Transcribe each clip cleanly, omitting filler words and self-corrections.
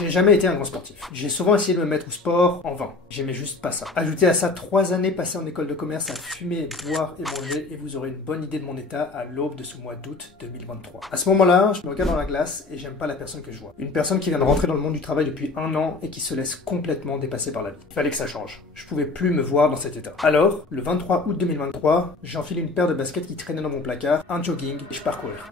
J'ai jamais été un grand sportif. J'ai souvent essayé de me mettre au sport, en vain. J'aimais juste pas ça. Ajoutez à ça 3 années passées en école de commerce à fumer, boire et manger et vous aurez une bonne idée de mon état à l'aube de ce mois d'août 2023. À ce moment-là, je me regarde dans la glace et j'aime pas la personne que je vois. Une personne qui vient de rentrer dans le monde du travail depuis 1 an et qui se laisse complètement dépasser par la vie. Il fallait que ça change. Je pouvais plus me voir dans cet état. Alors, le 23 août 2023, j'enfile une paire de baskets qui traînait dans mon placard, un jogging et je pars courir.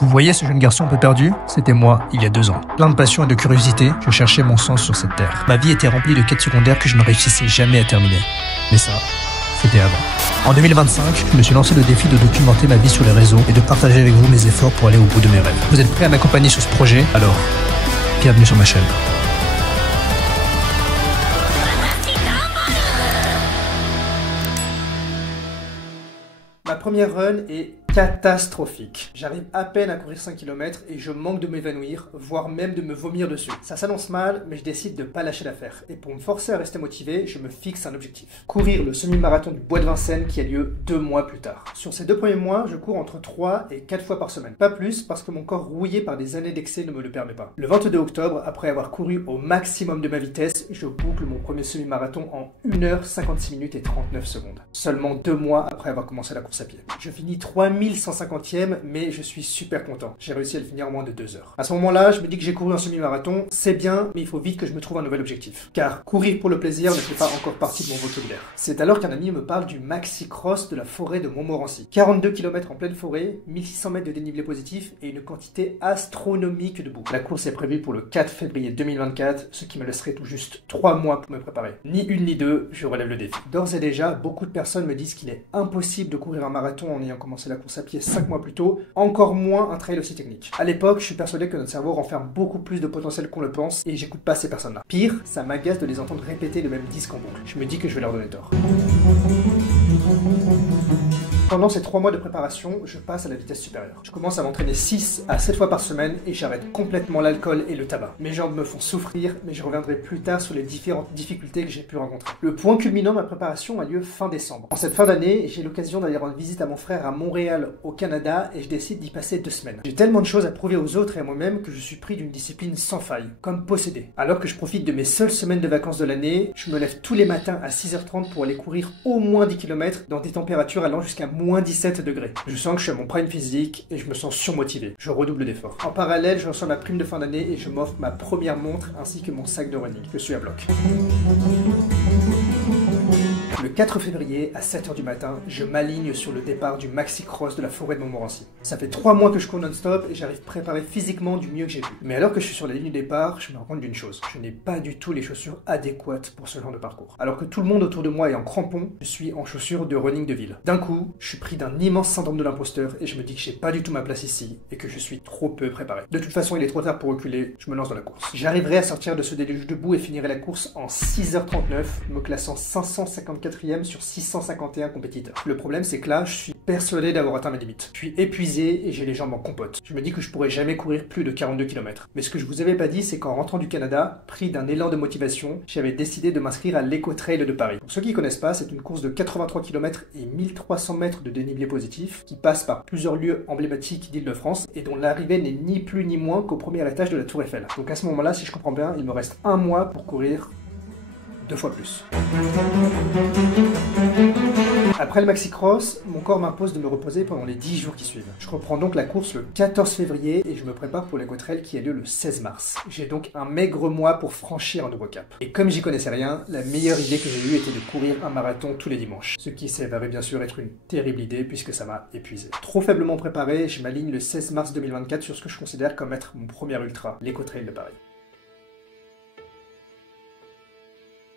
Vous voyez ce jeune garçon un peu perdu? C'était moi, il y a 2 ans. Plein de passion et de curiosité, je cherchais mon sens sur cette terre. Ma vie était remplie de quêtes secondaires que je ne réussissais jamais à terminer. Mais ça, c'était avant. En 2025, je me suis lancé le défi de documenter ma vie sur les réseaux et de partager avec vous mes efforts pour aller au bout de mes rêves. Vous êtes prêts à m'accompagner sur ce projet? Alors, bienvenue sur ma chaîne. Ma première run est catastrophique. J'arrive à peine à courir 5 km et je manque de m'évanouir, voire même de me vomir dessus. Ça s'annonce mal, mais je décide de pas lâcher l'affaire. Et pour me forcer à rester motivé, je me fixe un objectif. Courir le semi-marathon du Bois de Vincennes qui a lieu 2 mois plus tard. Sur ces 2 premiers mois, je cours entre 3 et 4 fois par semaine. Pas plus parce que mon corps rouillé par des années d'excès ne me le permet pas. Le 22 octobre, après avoir couru au maximum de ma vitesse, je boucle mon premier semi-marathon en 1h56 minutes et 39 secondes. Seulement 2 mois après avoir commencé la course à pied. Je finis 3150e, mais je suis super content. J'ai réussi à le finir en moins de 2 heures. À ce moment-là, je me dis que j'ai couru un semi-marathon, c'est bien, mais il faut vite que je me trouve un nouvel objectif. Car courir pour le plaisir ne fait pas encore partie de mon vocabulaire. C'est alors qu'un ami me parle du maxi-cross de la forêt de Montmorency. 42 km en pleine forêt, 1600 mètres de dénivelé positif et une quantité astronomique de boue. La course est prévue pour le 4 février 2024, ce qui me laisserait tout juste 3 mois pour me préparer. Ni une ni deux, je relève le défi. D'ores et déjà, beaucoup de personnes me disent qu'il est impossible de courir un marathon en ayant commencé la course à pied 5 mois plus tôt, encore moins un trail aussi technique. À l'époque, je suis persuadé que notre cerveau renferme beaucoup plus de potentiel qu'on le pense et j'écoute pas ces personnes-là. Pire, ça m'agace de les entendre répéter le même disque en boucle. Je me dis que je vais leur donner tort. Pendant ces 3 mois de préparation, je passe à la vitesse supérieure. Je commence à m'entraîner 6 à 7 fois par semaine et j'arrête complètement l'alcool et le tabac. Mes jambes me font souffrir, mais je reviendrai plus tard sur les différentes difficultés que j'ai pu rencontrer. Le point culminant de ma préparation a lieu fin décembre. En cette fin d'année, j'ai l'occasion d'aller rendre visite à mon frère à Montréal, au Canada, et je décide d'y passer 2 semaines. J'ai tellement de choses à prouver aux autres et à moi-même que je suis pris d'une discipline sans faille, comme possédé. Alors que je profite de mes seules semaines de vacances de l'année, je me lève tous les matins à 6h30 pour aller courir au moins 10 km dans des températures allant jusqu'à moins 17 degrés. Je sens que je suis à mon prime physique et je me sens surmotivé. Je redouble d'efforts. En parallèle, je reçois ma prime de fin d'année et je m'offre ma première montre ainsi que mon sac de running. Je suis à bloc. Le 4 février, à 7h du matin, je m'aligne sur le départ du maxi-cross de la forêt de Montmorency. Ça fait 3 mois que je cours non-stop et j'arrive préparé physiquement du mieux que j'ai pu. Mais alors que je suis sur la ligne du départ, je me rends compte d'une chose. Je n'ai pas du tout les chaussures adéquates pour ce genre de parcours. Alors que tout le monde autour de moi est en crampons, je suis en chaussures de running de ville. D'un coup, je suis pris d'un immense syndrome de l'imposteur et je me dis que j'ai pas du tout ma place ici et que je suis trop peu préparé. De toute façon, il est trop tard pour reculer, je me lance dans la course. J'arriverai à sortir de ce déluge debout et finirai la course en 6h39, me classant 554e sur 651 compétiteurs. Le problème, c'est que là, je suis persuadé d'avoir atteint mes limites. Je suis épuisé et j'ai les jambes en compote. Je me dis que je pourrais jamais courir plus de 42 km. Mais ce que je vous avais pas dit, c'est qu'en rentrant du Canada, pris d'un élan de motivation, j'avais décidé de m'inscrire à l'Eco-Trail de Paris. Pour ceux qui connaissent pas, c'est une course de 83 km et 1300 mètres de dénivelé positif qui passe par plusieurs lieux emblématiques d'Île-de-France et dont l'arrivée n'est ni plus ni moins qu'au premier étage de la Tour Eiffel. Donc à ce moment-là, si je comprends bien, il me reste 1 mois pour courir 2 fois plus. Après le maxi-cross, mon corps m'impose de me reposer pendant les 10 jours qui suivent. Je reprends donc la course le 14 février et je me prépare pour l'Eco-Trail qui a lieu le 16 mars. J'ai donc un maigre mois pour franchir un nouveau cap. Et comme j'y connaissais rien, la meilleure idée que j'ai eue était de courir un marathon tous les dimanches. Ce qui s'est avéré bien sûr être une terrible idée puisque ça m'a épuisé. Trop faiblement préparé, je m'aligne le 16 mars 2024 sur ce que je considère comme être mon premier ultra, l'Eco-Trail de Paris.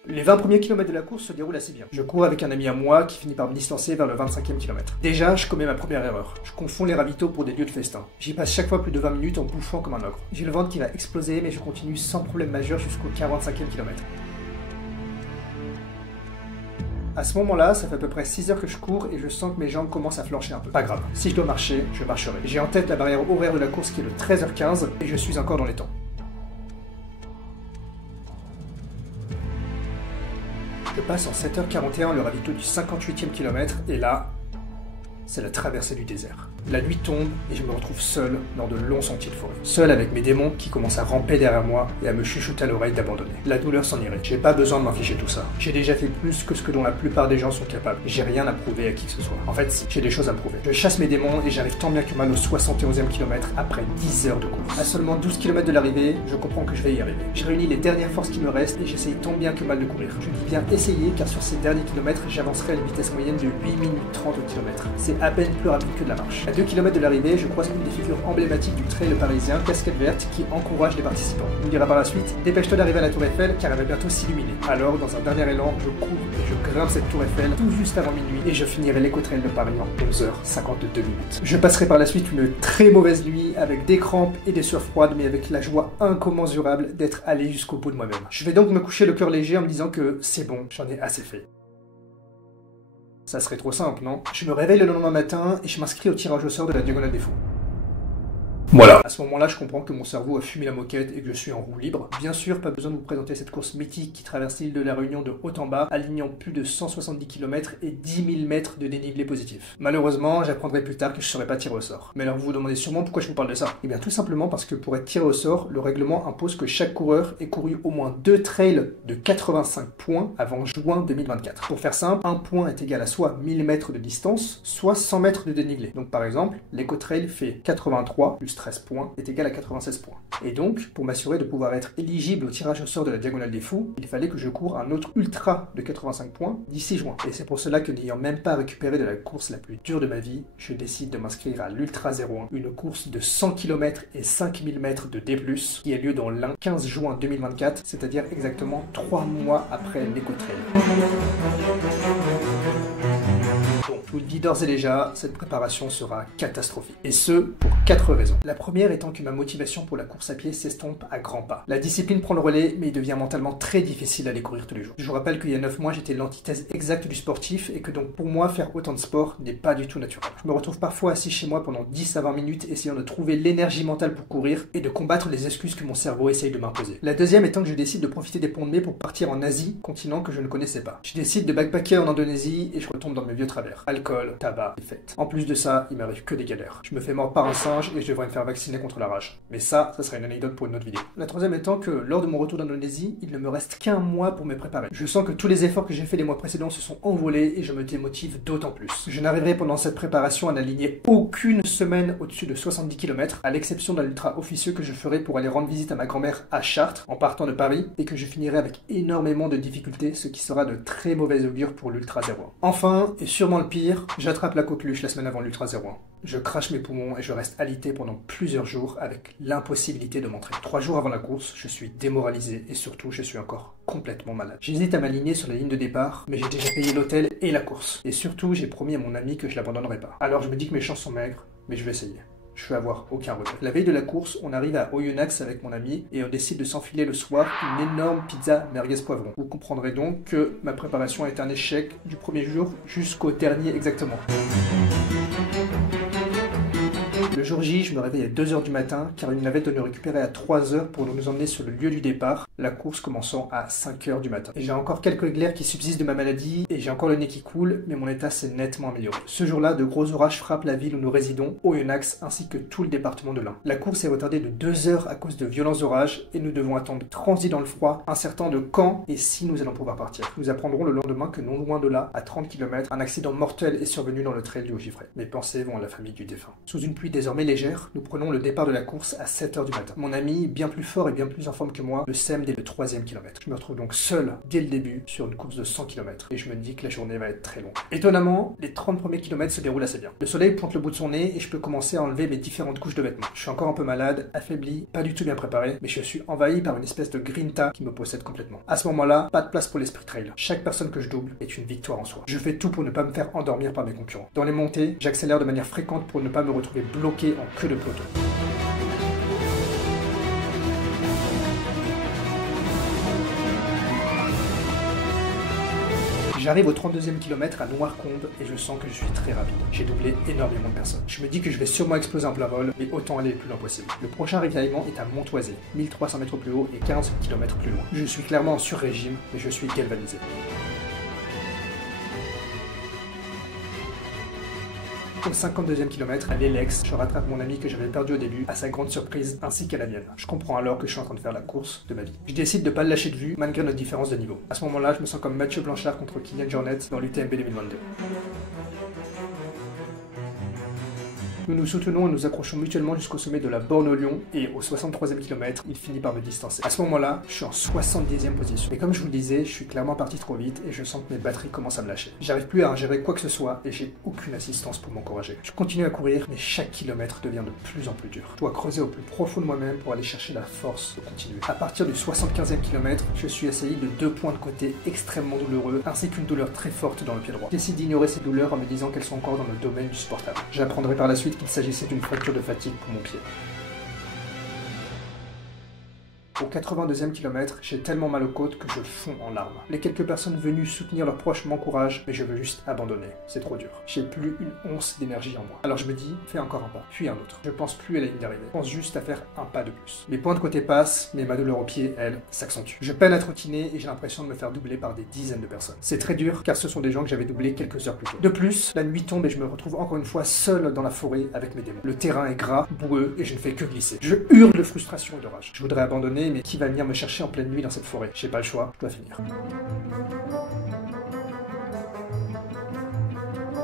Les 20 premiers kilomètres de la course se déroulent assez bien. Je cours avec un ami à moi qui finit par me distancer vers le 25e kilomètre. Déjà, je commets ma première erreur. Je confonds les ravitaux pour des lieux de festin. J'y passe chaque fois plus de 20 minutes en bouffant comme un ogre. J'ai le ventre qui va exploser, mais je continue sans problème majeur jusqu'au 45e kilomètre. À ce moment-là, ça fait à peu près 6 heures que je cours et je sens que mes jambes commencent à flancher un peu. Pas grave, si je dois marcher, je marcherai. J'ai en tête la barrière horaire de la course qui est de 13h15 et je suis encore dans les temps. Je passe en 7h41 le ravito du 58e kilomètre et là, c'est la traversée du désert. La nuit tombe et je me retrouve seul dans de longs sentiers de forêt. Seul avec mes démons qui commencent à ramper derrière moi et à me chuchoter à l'oreille d'abandonner. La douleur s'en irait. J'ai pas besoin de m'infliger tout ça. J'ai déjà fait plus que ce que dont la plupart des gens sont capables. J'ai rien à prouver à qui que ce soit. En fait, si, j'ai des choses à me prouver. Je chasse mes démons et j'arrive tant bien que mal au 71e kilomètre après 10 heures de course. À seulement 12 km de l'arrivée, je comprends que je vais y arriver. Je réunis les dernières forces qui me restent et j'essaye tant bien que mal de courir. Je dis bien essayer car sur ces derniers kilomètres, j'avancerai à une vitesse moyenne de 8 minutes 30 au kilomètre. C'est à peine plus rapide que de la marche. À 2 km de l'arrivée, je croise une des figures emblématiques du trail parisien, Casquette Verte, qui encourage les participants. On me dira par la suite, dépêche-toi d'arriver à la Tour Eiffel car elle va bientôt s'illuminer. Alors, dans un dernier élan, je cours et je grimpe cette Tour Eiffel tout juste avant minuit et je finirai l'éco-trail de Paris en 11h52 minutes. Je passerai par la suite une très mauvaise nuit avec des crampes et des sueurs froides, mais avec la joie incommensurable d'être allé jusqu'au bout de moi-même. Je vais donc me coucher le cœur léger en me disant que c'est bon, j'en ai assez fait. Ça serait trop simple, non? Je me réveille le lendemain matin et je m'inscris au tirage au sort de la Diagonale des Fous. Voilà. À ce moment-là, je comprends que mon cerveau a fumé la moquette et que je suis en roue libre. Bien sûr, pas besoin de vous présenter cette course mythique qui traverse l'île de la Réunion de haut en bas, alignant plus de 170 km et 10 000 mètres de dénivelé positif. Malheureusement, j'apprendrai plus tard que je serai pas tiré au sort. Mais alors vous vous demandez sûrement pourquoi je vous parle de ça? Eh bien tout simplement parce que pour être tiré au sort, le règlement impose que chaque coureur ait couru au moins 2 trails de 85 points avant juin 2024. Pour faire simple, un point est égal à soit 1000 mètres de distance, soit 100 mètres de dénivelé. Donc par exemple, l'éco-trail fait 83 plus 13 points est égal à 96 points. Et donc, pour m'assurer de pouvoir être éligible au tirage au sort de la Diagonale des Fous, il fallait que je cours un autre ultra de 85 points d'ici juin. Et c'est pour cela que n'ayant même pas récupéré de la course la plus dure de ma vie, je décide de m'inscrire à l'Ultra 01, une course de 100 km et 5000 mètres de D+, qui a lieu dans l'Ain 15 juin 2024, c'est-à-dire exactement 3 mois après l'éco-trail. Bon, je vous le dis d'ores et déjà, cette préparation sera catastrophique. Et ce, pour 4 raisons. La première étant que ma motivation pour la course à pied s'estompe à grands pas. La discipline prend le relais, mais il devient mentalement très difficile d'aller courir tous les jours. Je vous rappelle qu'il y a 9 mois, j'étais l'antithèse exacte du sportif, et que donc pour moi, faire autant de sport n'est pas du tout naturel. Je me retrouve parfois assis chez moi pendant 10 à 20 minutes, essayant de trouver l'énergie mentale pour courir, et de combattre les excuses que mon cerveau essaye de m'imposer. La deuxième étant que je décide de profiter des ponts de mai pour partir en Asie, continent que je ne connaissais pas. Je décide de backpacker en Indonésie, et je retombe dans mes vieux travers. Alcool, tabac et fêtes. En plus de ça, il m'arrive que des galères. Je me fais mordre par un singe et je devrais me faire vacciner contre la rage. Mais ça sera une anecdote pour une autre vidéo. La troisième étant que lors de mon retour d'Indonésie, il ne me reste qu'un mois pour me préparer. Je sens que tous les efforts que j'ai fait les mois précédents se sont envolés et je me démotive d'autant plus. Je n'arriverai pendant cette préparation à n'aligner aucune semaine au-dessus de 70 km, à l'exception d'un ultra officieux que je ferai pour aller rendre visite à ma grand-mère à Chartres, en partant de Paris, et que je finirai avec énormément de difficultés, ce qui sera de très mauvais augure pour l'Ultra 01. Enfin, et sûrement le pire, j'attrape la coqueluche la semaine avant l'Ultra 01. Je crache mes poumons et je reste alité pendant plusieurs jours avec l'impossibilité de m'entraîner. 3 jours avant la course, je suis démoralisé et surtout je suis encore complètement malade. J'hésite à m'aligner sur la ligne de départ, mais j'ai déjà payé l'hôtel et la course. Et surtout, j'ai promis à mon ami que je l'abandonnerai pas. Alors je me dis que mes chances sont maigres, mais je vais essayer. Je vais avoir aucun regret. La veille de la course, on arrive à Oyonnax avec mon ami et on décide de s'enfiler le soir une énorme pizza merguez poivron. Vous comprendrez donc que ma préparation a été un échec du premier jour jusqu'au dernier exactement. Le jour J, je me réveille à 2h du matin car une navette doit nous récupérer à 3h pour nous emmener sur le lieu du départ, la course commençant à 5h du matin. Et j'ai encore quelques glaires qui subsistent de ma maladie et j'ai encore le nez qui coule, mais mon état s'est nettement amélioré. Ce jour-là, de gros orages frappent la ville où nous résidons, Oyonnax, ainsi que tout le département de l'Ain. La course est retardée de 2 heures à cause de violents orages et nous devons attendre transi dans le froid, incertain de quand et si nous allons pouvoir partir. Nous apprendrons le lendemain que non loin de là, à 30 km, un accident mortel est survenu dans le trail du Haut-Givré. Mes pensées vont à la famille du défunt. Sous une pluie désormais légère, nous prenons le départ de la course à 7h du matin. Mon ami, bien plus fort et bien plus en forme que moi, le sème dès le 3e kilomètre. Je me retrouve donc seul dès le début sur une course de 100 km et je me dis que la journée va être très longue. Étonnamment, les 30 premiers kilomètres se déroulent assez bien. Le soleil pointe le bout de son nez et je peux commencer à enlever mes différentes couches de vêtements. Je suis encore un peu malade, affaibli, pas du tout bien préparé, mais je suis envahi par une espèce de grinta qui me possède complètement. À ce moment-là, pas de place pour l'esprit trail. Chaque personne que je double est une victoire en soi. Je fais tout pour ne pas me faire endormir par mes concurrents. Dans les montées, j'accélère de manière fréquente pour ne pas me retrouver bloqué en queue de peloton. J'arrive au 32e kilomètre à Noircombe et je sens que je suis très rapide. J'ai doublé énormément de personnes. Je me dis que je vais sûrement exploser en plein vol, mais autant aller le plus loin possible. Le prochain ravitaillement est à Montoisé, 1300 mètres plus haut et 15 km plus loin. Je suis clairement en sur-régime, mais je suis galvanisé. Au 52e kilomètre, à l'Elex, je rattrape mon ami que j'avais perdu au début, à sa grande surprise, ainsi qu'à la mienne. Je comprends alors que je suis en train de faire la course de ma vie. Je décide de pas le lâcher de vue, malgré notre différence de niveau. À ce moment-là, je me sens comme Mathieu Blanchard contre Kylian Jornet dans l'UTMB 2022. Nous nous soutenons et nous accrochons mutuellement jusqu'au sommet de la borne au lion et au 63e kilomètre, il finit par me distancer. À ce moment-là, je suis en 70e position. Et comme je vous le disais, je suis clairement parti trop vite et je sens que mes batteries commencent à me lâcher. J'arrive plus à ingérer quoi que ce soit et j'ai aucune assistance pour m'encourager. Je continue à courir, mais chaque kilomètre devient de plus en plus dur. Je dois creuser au plus profond de moi-même pour aller chercher la force de continuer. À partir du 75e kilomètre, je suis assailli de 2 points de côté extrêmement douloureux, ainsi qu'une douleur très forte dans le pied droit. J'essaie d'ignorer ces douleurs en me disant qu'elles sont encore dans le domaine du supportable. J'apprendrai par la suite qu'il s'agissait d'une fracture de fatigue pour mon pied. Au 82e kilomètre, j'ai tellement mal aux côtes que je fonds en larmes. Les quelques personnes venues soutenir leurs proches m'encouragent, mais je veux juste abandonner. C'est trop dur. J'ai plus une once d'énergie en moi. Alors je me dis, fais encore un pas, puis un autre. Je pense plus à la ligne d'arrivée. Je pense juste à faire un pas de plus. Mes points de côté passent, mais ma douleur au pied, elle, s'accentue. Je peine à trottiner et j'ai l'impression de me faire doubler par des dizaines de personnes. C'est très dur, car ce sont des gens que j'avais doublés quelques heures plus tôt. De plus, la nuit tombe et je me retrouve encore une fois seul dans la forêt avec mes démons. Le terrain est gras, boueux et je ne fais que glisser. Je hurle de frustration et de rage. Je voudrais abandonner, mais qui va venir me chercher en pleine nuit dans cette forêt? J'ai pas le choix, je dois finir.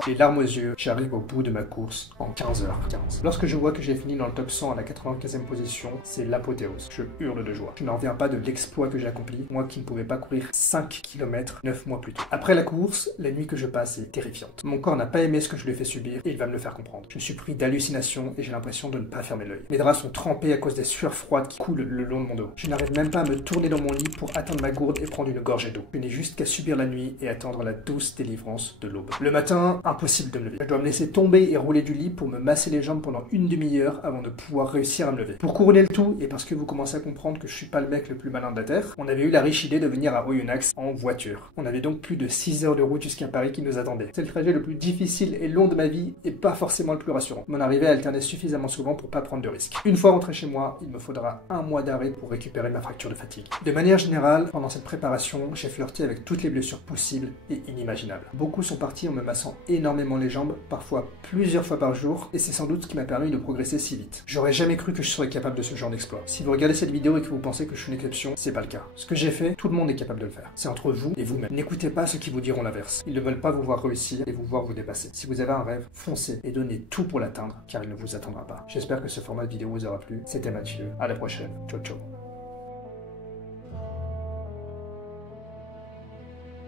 Les larmes aux yeux, j'arrive au bout de ma course en 15h15. Lorsque je vois que j'ai fini dans le top 100 à la 95e position, c'est l'apothéose. Je hurle de joie. Je n'en reviens pas de l'exploit que j'ai accompli, moi qui ne pouvais pas courir 5 km 9 mois plus tôt. Après la course, la nuit que je passe est terrifiante. Mon corps n'a pas aimé ce que je lui ai fait subir et il va me le faire comprendre. Je suis pris d'hallucinations et j'ai l'impression de ne pas fermer l'œil. Mes draps sont trempés à cause des sueurs froides qui coulent le long de mon dos. Je n'arrive même pas à me tourner dans mon lit pour atteindre ma gourde et prendre une gorgée d'eau. Je n'ai juste qu'à subir la nuit et attendre la douce délivrance de l'aube. Le matin, impossible de me lever. Je dois me laisser tomber et rouler du lit pour me masser les jambes pendant une demi-heure avant de pouvoir réussir à me lever. Pour couronner le tout, et parce que vous commencez à comprendre que je suis pas le mec le plus malin de la Terre, on avait eu la riche idée de venir à Oyonnax en voiture. On avait donc plus de 6 heures de route jusqu'à Paris qui nous attendait. C'est le trajet le plus difficile et long de ma vie et pas forcément le plus rassurant. Mon arrivée alternait suffisamment souvent pour pas prendre de risques. Une fois rentré chez moi, il me faudra 1 mois d'arrêt pour récupérer ma fracture de fatigue. De manière générale, pendant cette préparation, j'ai flirté avec toutes les blessures possibles et inimaginables. Beaucoup sont partis en me massant énormément les jambes, parfois plusieurs fois par jour, et c'est sans doute ce qui m'a permis de progresser si vite. J'aurais jamais cru que je serais capable de ce genre d'exploit. Si vous regardez cette vidéo et que vous pensez que je suis une exception, c'est pas le cas. Ce que j'ai fait, tout le monde est capable de le faire. C'est entre vous et vous-même. N'écoutez pas ceux qui vous diront l'inverse. Ils ne veulent pas vous voir réussir et vous voir vous dépasser. Si vous avez un rêve, foncez et donnez tout pour l'atteindre, car il ne vous attendra pas. J'espère que ce format de vidéo vous aura plu. C'était Mathieu. À la prochaine. Ciao ciao.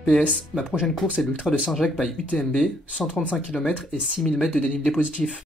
PS, ma prochaine course est l'Ultra de Saint-Jacques by UTMB, 135 km et 6000 mètres de dénivelé positif.